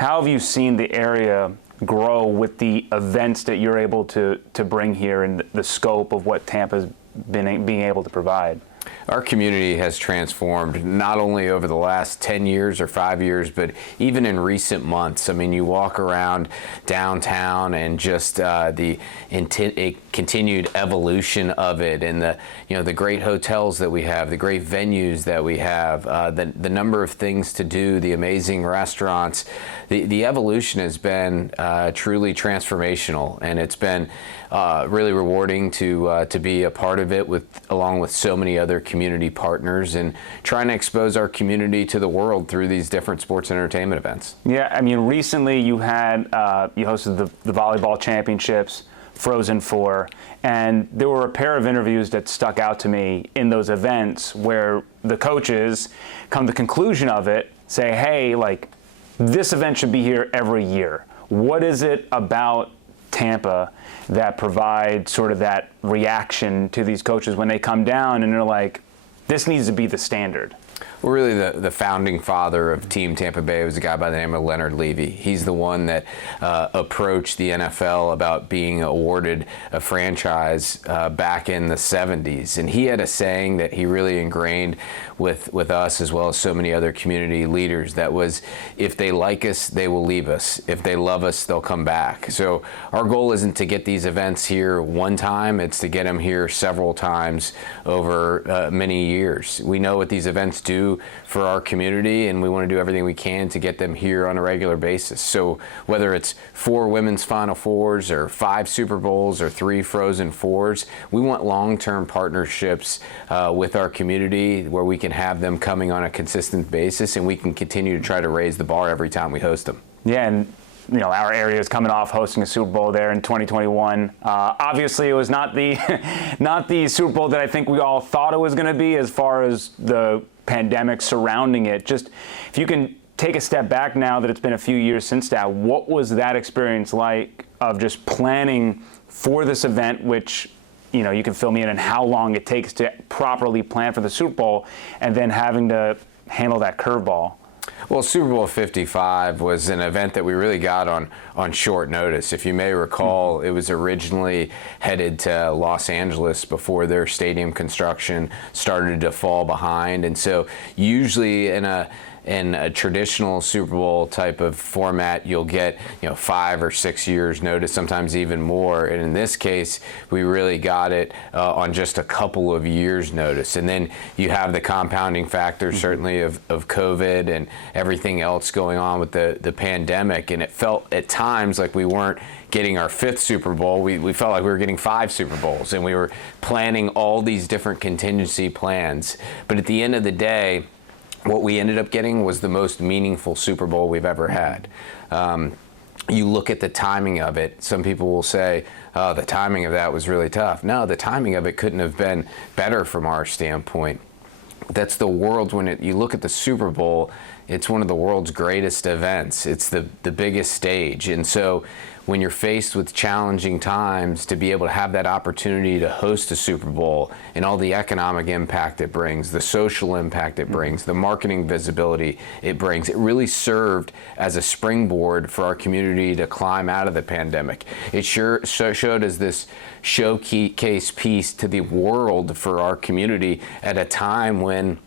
how have you seen the area grow with the events that you're able to bring here and the scope of what Tampa's being able to provide? Our community has transformed not only over the last 10 years or 5 years, but even in recent months. I mean, you walk around downtown and just the continued evolution of it, and the great hotels that we have, the great venues that we have, the number of things to do, the amazing restaurants. The evolution has been truly transformational, and it's been really rewarding to be a part of it along with so many other community partners, and trying to expose our community to the world through these different sports and entertainment events. Yeah, I mean, recently you had you hosted the volleyball championships, Frozen Four, and there were a pair of interviews that stuck out to me in those events where the coaches come to the conclusion of it, say, hey, like, this event should be here every year. What is it about Tampa that provides sort of that reaction to these coaches when they come down and they're like, this needs to be the standard? Well, really, the founding father of Team Tampa Bay was a guy by the name of Leonard Levy. He's the one that approached the NFL about being awarded a franchise back in the 70s. And he had a saying that he really ingrained with us, as well as so many other community leaders, that was, if they like us, they will leave us. If they love us, they'll come back. So our goal isn't to get these events here one time, it's to get them here several times over many years. We know what these events do for our community, and we want to do everything we can to get them here on a regular basis. So whether it's 4 women's Final Fours or 5 Super Bowls or 3 Frozen Fours, we want long-term partnerships with our community where we can have them coming on a consistent basis, and we can continue to try to raise the bar every time we host them. Yeah, and our area is coming off hosting a Super Bowl there in 2021. Obviously, it was not the not the Super Bowl that I think we all thought it was going to be, as far as the pandemic surrounding it. Just if you can take a step back now that it's been a few years since that, what was that experience like of just planning for this event, which, you can fill me in on how long it takes to properly plan for the Super Bowl, and then having to handle that curveball? Well, Super Bowl 55 was an event that we really got on short notice. If you may recall, it was originally headed to Los Angeles before their stadium construction started to fall behind. And so usually in a traditional Super Bowl type of format, you'll get 5 or 6 years notice, sometimes even more. And in this case, we really got it on just a couple of years notice. And then you have the compounding factor, certainly of COVID and everything else going on with the pandemic. And it felt at times like we weren't getting our 5th Super Bowl. We felt like we were getting 5 Super Bowls, and we were planning all these different contingency plans. But at the end of the day, what we ended up getting was the most meaningful Super Bowl we've ever had. You look at the timing of it, some people will say, oh, the timing of that was really tough. No, the timing of it couldn't have been better from our standpoint. That's the world. When you look at the Super Bowl, it's one of the world's greatest events. It's the biggest stage. And so when you're faced with challenging times, to be able to have that opportunity to host a Super Bowl and all the economic impact it brings, the social impact it brings, the marketing visibility it brings, it really served as a springboard for our community to climb out of the pandemic. It sure showed as this showcase piece to the world for our community at a time when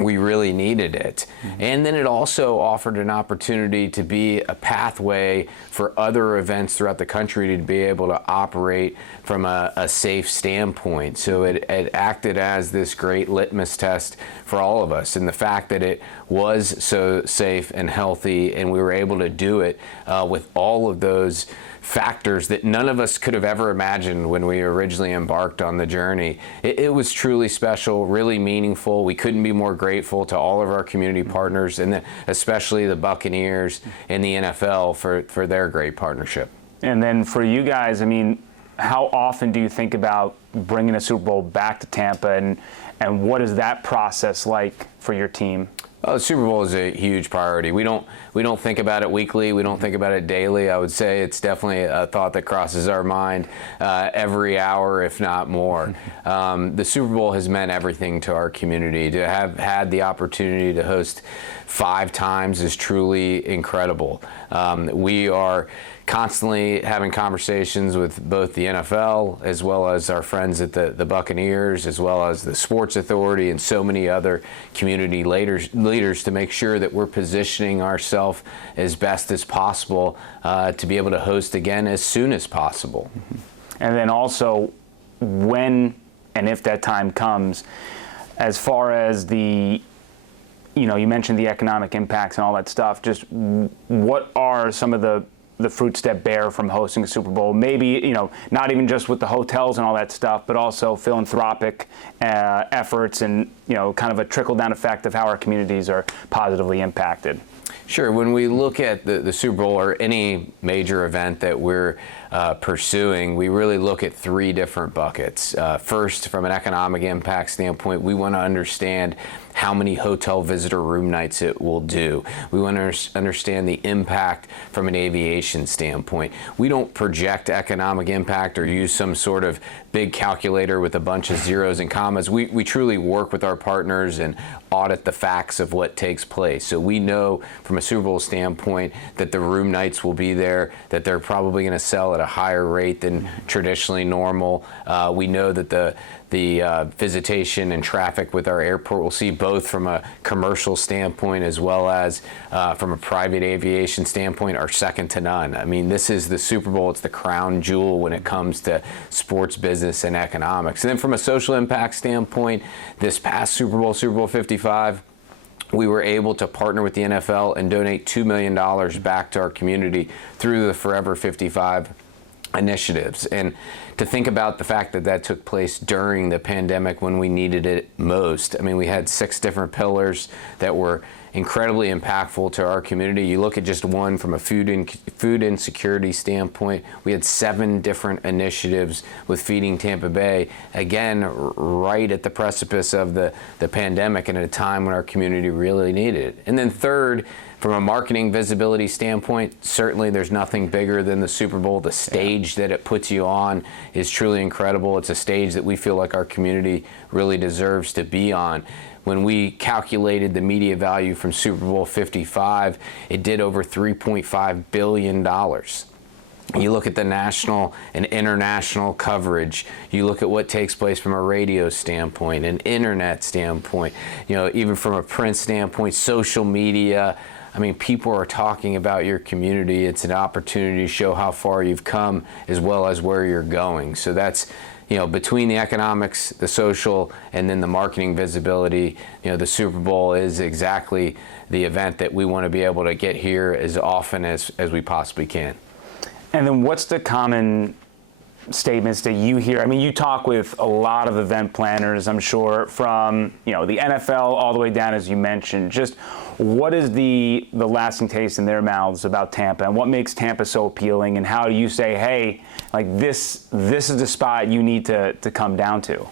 we really needed it. And then it also offered an opportunity to be a pathway for other events throughout the country to be able to operate from a safe standpoint. So it acted as this great litmus test for all of us. And the fact that it was so safe and healthy, and we were able to do it with all of those factors that none of us could have ever imagined when we originally embarked on the journey. It was truly special, really meaningful. We couldn't be more grateful to all of our community partners, and especially the Buccaneers and the NFL for their great partnership. And then for you guys, I mean, how often do you think about bringing a Super Bowl back to Tampa, and what is that process like for your team? Oh, the Super Bowl is a huge priority. We don't think about it weekly. We don't think about it daily. I would say it's definitely a thought that crosses our mind every hour, if not more. The Super Bowl has meant everything to our community. To have had the opportunity to host 5 times is truly incredible. We are constantly having conversations with both the NFL as well as our friends at the Buccaneers, as well as the Sports Authority and so many other community leaders to make sure that we're positioning ourselves as best as possible to be able to host again as soon as possible. And then also, when and if that time comes, as far as the, you mentioned the economic impacts and all that stuff, just what are some of the fruits that bear from hosting a Super Bowl? Maybe, not even just with the hotels and all that stuff, but also philanthropic efforts and, kind of a trickle-down effect of how our communities are positively impacted. Sure. When we look at the Super Bowl or any major event that we're pursuing, we really look at 3 different buckets. First, from an economic impact standpoint, we want to understand how many hotel visitor room nights it will do. We want to understand the impact from an aviation standpoint. We don't project economic impact or use some sort of big calculator with a bunch of zeros and commas. We truly work with our partners and audit the facts of what takes place. So we know from a Super Bowl standpoint that the room nights will be there, that they're probably going to sell at a higher rate than traditionally normal. We know that the visitation and traffic with our airport will see, both from a commercial standpoint as well as from a private aviation standpoint, are second to none. I mean, this is the Super Bowl. It's the crown jewel when it comes to sports business and economics. And then from a social impact standpoint, this past Super Bowl, Super Bowl 55, we were able to partner with the NFL and donate $2 million back to our community through the Forever 55 initiatives. And to think about the fact that that took place during the pandemic when we needed it most. I mean, we had 6 different pillars that were incredibly impactful to our community. You look at just one from a food insecurity standpoint, we had 7 different initiatives with Feeding Tampa Bay, again, right at the precipice of the pandemic and at a time when our community really needed it. And then third, from a marketing visibility standpoint, certainly there's nothing bigger than the Super Bowl. The stage that it puts you on is truly incredible. It's a stage that we feel like our community really deserves to be on. When we calculated the media value from Super Bowl 55, it did over $3.5 billion. You look at the national and international coverage. You look at what takes place from a radio standpoint, an internet standpoint, even from a print standpoint, social media. I mean, people are talking about your community. It's an opportunity to show how far you've come as well as where you're going. So that's, between the economics, the social, and then the marketing visibility, the Super Bowl is exactly the event that we want to be able to get here as often as we possibly can. And then what's the common statements that you hear? I mean, you talk with a lot of event planners, I'm sure, from the NFL all the way down, as you mentioned. Just what is the lasting taste in their mouths about Tampa, and what makes Tampa so appealing, and how do you say, hey, like this is the spot you need to come down to?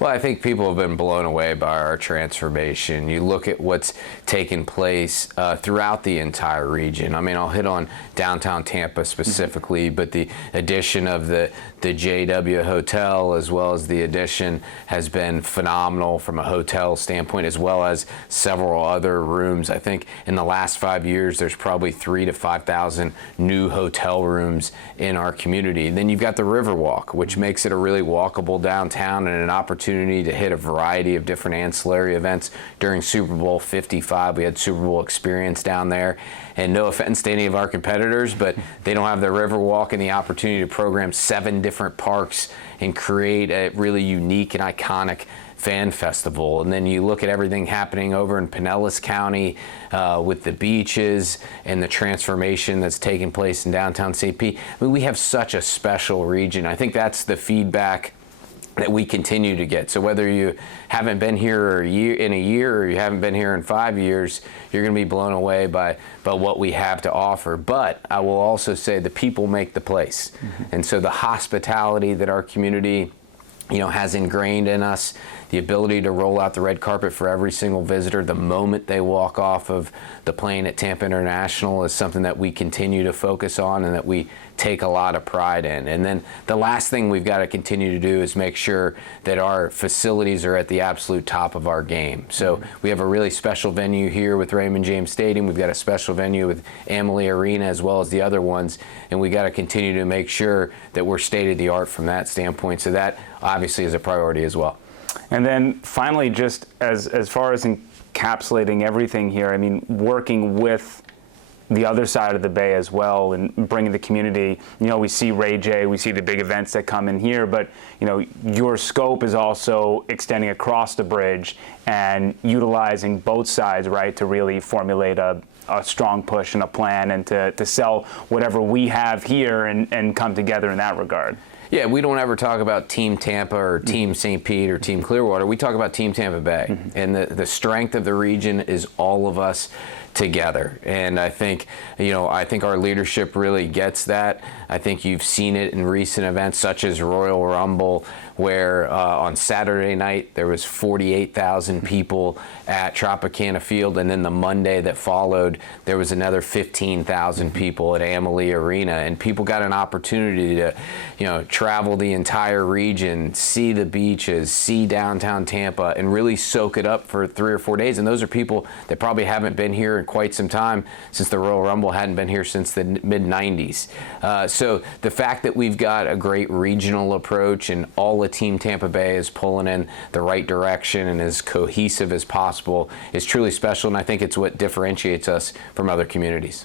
Well, I think people have been blown away by our transformation. You look at what's taken place throughout the entire region. I mean, I'll hit on downtown Tampa specifically, but the addition of the JW Hotel, as well as the addition, has been phenomenal from a hotel standpoint, as well as several other rooms. I think in the last 5 years, there's probably 3,000 to 5,000 new hotel rooms in our community. Then you've got the Riverwalk, which makes it a really walkable downtown and an opportunity to hit a variety of different ancillary events. During Super Bowl 55, we had Super Bowl Experience down there. And no offense to any of our competitors, but they don't have the Riverwalk and the opportunity to program 7 different parks and create a really unique and iconic fan festival. And then you look at everything happening over in Pinellas County with the beaches and the transformation that's taking place in downtown St. Pete. I mean, we have such a special region. I think that's the feedback that we continue to get. So whether you haven't been here in a year or you haven't been here in 5 years, you're going to be blown away by what we have to offer. But I will also say the people make the place. And so the hospitality that our community has ingrained in us the ability to roll out the red carpet for every single visitor the moment they walk off of the plane at Tampa International is something that we continue to focus on and that we take a lot of pride in. And then the last thing we've got to continue to do is make sure that our facilities are at the absolute top of our game. So we have a really special venue here with Raymond James Stadium. We've got a special venue with Amalie Arena as well as the other ones. And we got to continue to make sure that we're state of the art from that standpoint. So that obviously is a priority as well. And then finally, just as far as encapsulating everything here, I mean, working with the other side of the Bay as well and bringing the community, we see Ray J, we see the big events that come in here, but, your scope is also extending across the bridge and utilizing both sides, right, to really formulate a strong push and a plan and to sell whatever we have here and come together in that regard. Yeah, we don't ever talk about Team Tampa or Team St. Pete or Team Clearwater. We talk about Team Tampa Bay. And the strength of the region is all of us together. And I think, our leadership really gets that. I think you've seen it in recent events such as Royal Rumble, where on Saturday night there was 48,000 people at Tropicana Field, and then the Monday that followed there was another 15,000 people at Amalie Arena, and people got an opportunity to travel the entire region, see the beaches, see downtown Tampa, and really soak it up for 3 or 4 days. And those are people that probably haven't been here in quite some time, since the Royal Rumble hadn't been here since the mid-90s. So the fact that we've got a great regional approach and all of Team Tampa Bay is pulling in the right direction and as cohesive as possible is truly special, and I think it's what differentiates us from other communities.